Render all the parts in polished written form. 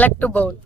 elect to bowl.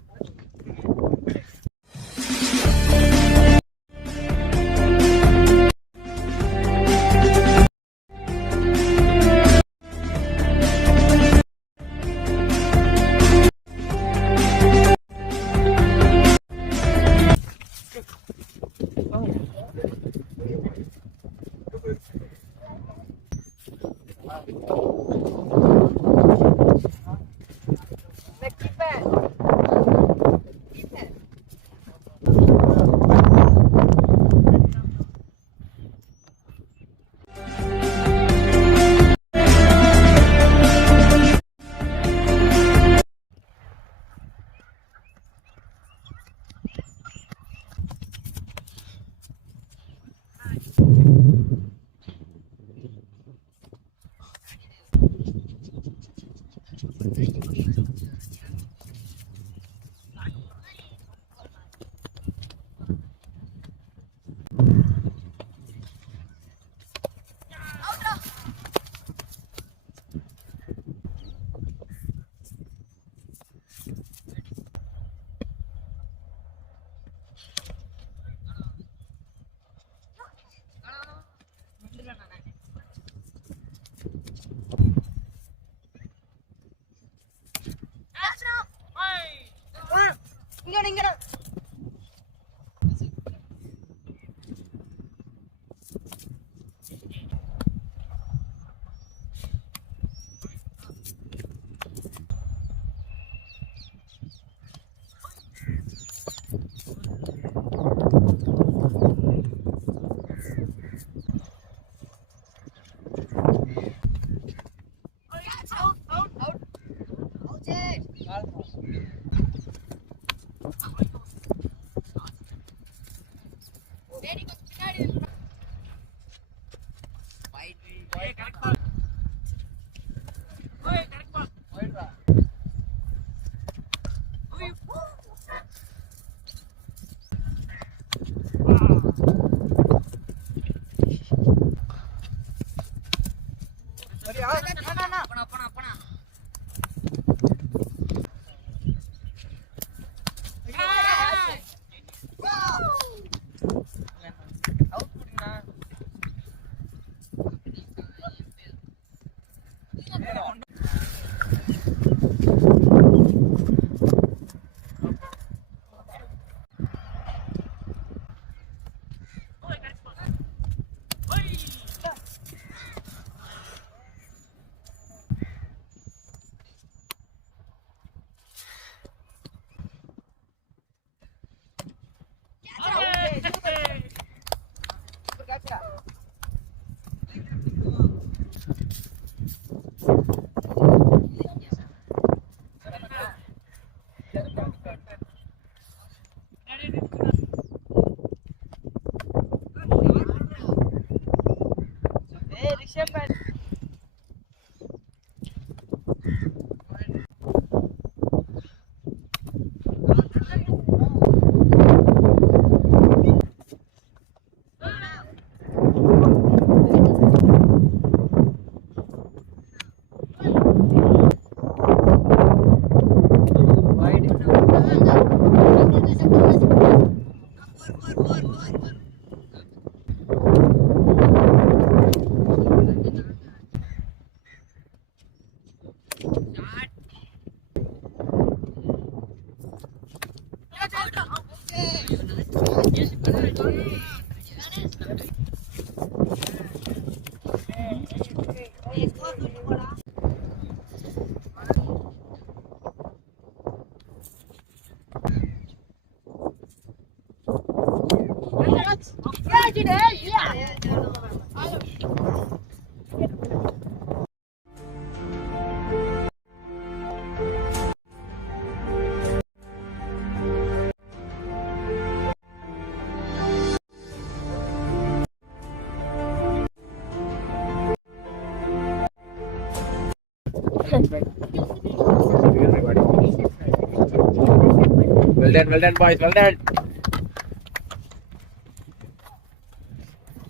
Well done, boys. Well done.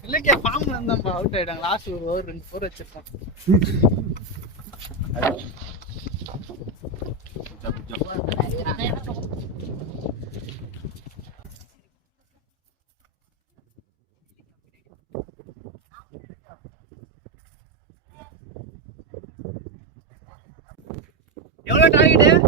இல்லைக்கே form நம்ம out ஆயிட்டாங்க. Last ஒரு ஓவர் 2 4 வச்சிருக்கோம். எவ்வளவு டார்கெட்?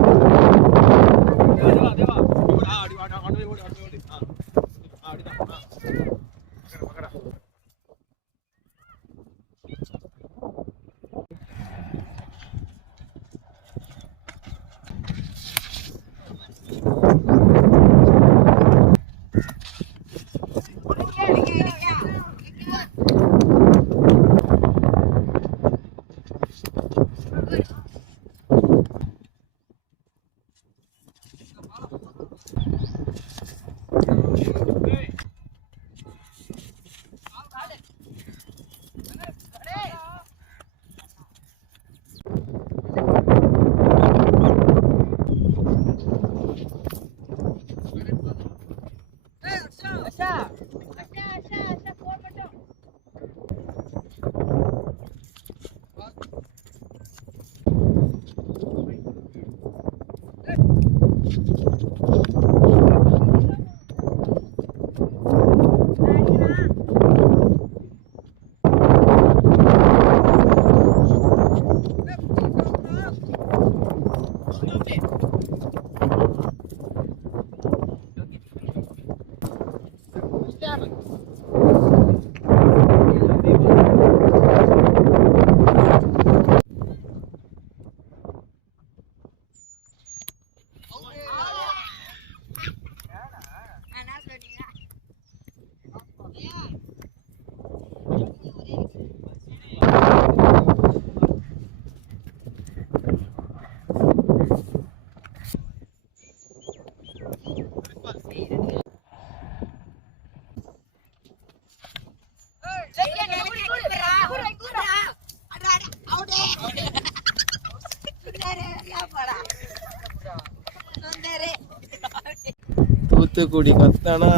தூத்துக்குடி கத்தானா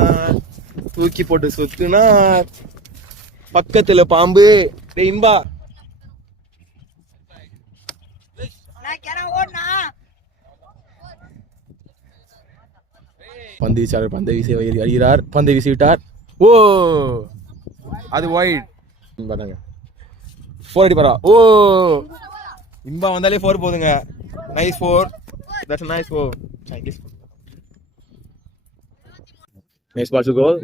தூக்கி போட்டு சுத்துனா பக்கத்துல பாம்பு. டேய் இன்பா பந்து வீச்சாளர் பந்தை வீசி அறிகிறார். பந்தை வீசி விட்டார். ஓ அது வைட் பாருங்க. 4 அடி பரா. ஓ இன்பா வந்தாலே 4 போதுங்க. Nice 4. That's a nice 4. Thank you. Nice ball to goal.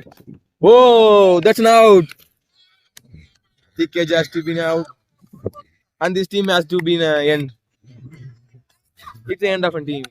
Oh, that's an out. TK has to be out. And this team has to be end. It's the end of a team.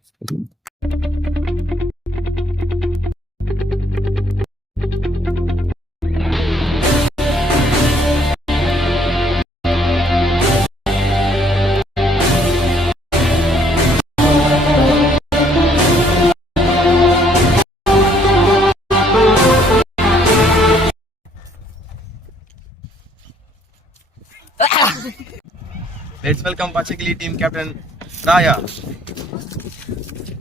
Let's welcome Pachakili team captain Raya.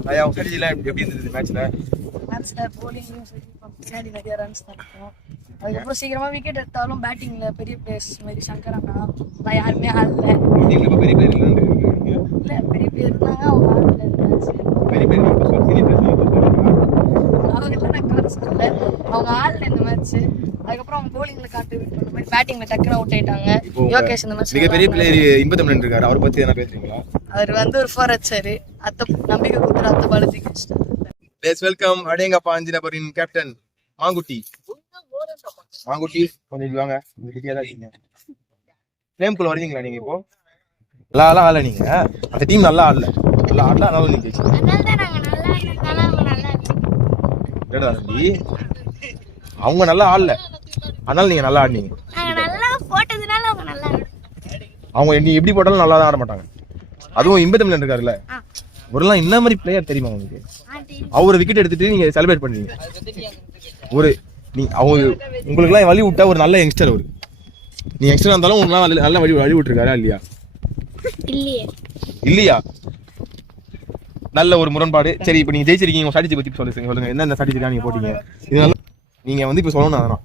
Raya, how did you like the match? மேட்ச்ல போலிங்கும் சரி பின்னாடி நிறைய runs தான். அதுக்கப்புறம் சீக்கிரமா wicket எடுத்தாலும் பேட்டிங்ல பெரிய players மாதிரி சங்கர் அண்ணா நான் யாருமே ஆடல. பெரிய பிளேயர் இல்ல பெரிய பிளேயர் இருந்தாங்க, அவங்க ஆடல இருந்துச்சு. பெரிய பிளேயர் அவங்க எல்லாம் காசு இல்லை, அவங்க ஆடல இந்த மேட்ச். அதுக்கப்புறம் அவங்க போலிங்ல கான்ட்ரிபியூட் பண்ண மாதிரி பேட்டிங்ல டக்குனு அவுட் ஆயிட்டாங்க. யோகேஷ் இந்த மேட்ச் மிகப்பெரிய பிளேயர் இன்பத்தமிழன் இருக்காரு, அவரை பத்தி என்ன பேசுறீங்களா? அவர் ஒரு 4 அடிச்சாரு. நம்பிக்கை கொடுத்துரு அத்த பாலத்தி கஷ்டம். லெட்ஸ் வெல்கம் அடேங்கப்பா அஞ்சு நபரின் கேப்டன் மாங்குட்டி. மாங்குட்டி கொஞ்சம் வாங்க, கிட்டியா தான் இருக்கீங்க. ஃப்ரேம்குள்ள வரீங்களா நீங்க? இப்போ நல்லா ஆடல நீங்க, அந்த டீம் நல்லா ஆடல அதனால நீங்க அவங்க நல்லா ஆடல அதனால நீங்க நல்லா ஆடினீங்க. அவங்க நீ எப்படி போட்டாலும் நல்லா தான் ஆட மாட்டாங்க. அதுவும் இன்பத்தமிழன் இருக்காருல்ல, ஒருலாம் என்ன மாதிரி பிளேயர் தெரியுமா உங்களுக்கு? அவரை விக்கெட் எடுத்துட்டு நீங்க செலிப்ரேட் பண்ணுவீங்க. அவங்க உங்களுக்கு எல்லாம் வழி விட்டா ஒரு நல்ல யங்ஸ்டர். அவரு நீ யங்ஸ்டர் இருந்தாலும் உங்களுக்கு நல்ல வழி விட்டுருக்காரா இல்லையா? இல்லையா? நல்ல ஒரு முரண்பாடு. சரி, இப்ப நீங்க ஜெயிச்சிருக்கீங்க, உங்க ஸ்ட்ராட்டஜி பத்தி சொல்லுங்க. என்ன ஸ்ட்ராட்டஜி நீங்க போட்டீங்க? இதனால நீங்க இப்ப சொல்லணும், அதெல்லாம்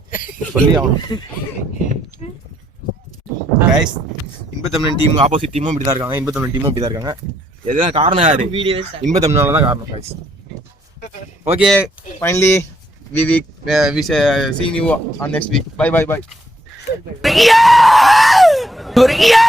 சொல்லி ஆகணும். கைஸ் இன்பத்தமிழன் டீம் ஆப்போசிட் டீமும் இப்படி தான் இருக்காங்க, இன்பத்தமிழன் டீமும் இப்படி தான் இருக்காங்க. எதுதான் காரணம் யாரு? இன்பத்தமிழனால தான் காரணம் guys. Okay finally we see you on next week. Bye bye bye. Turkiye!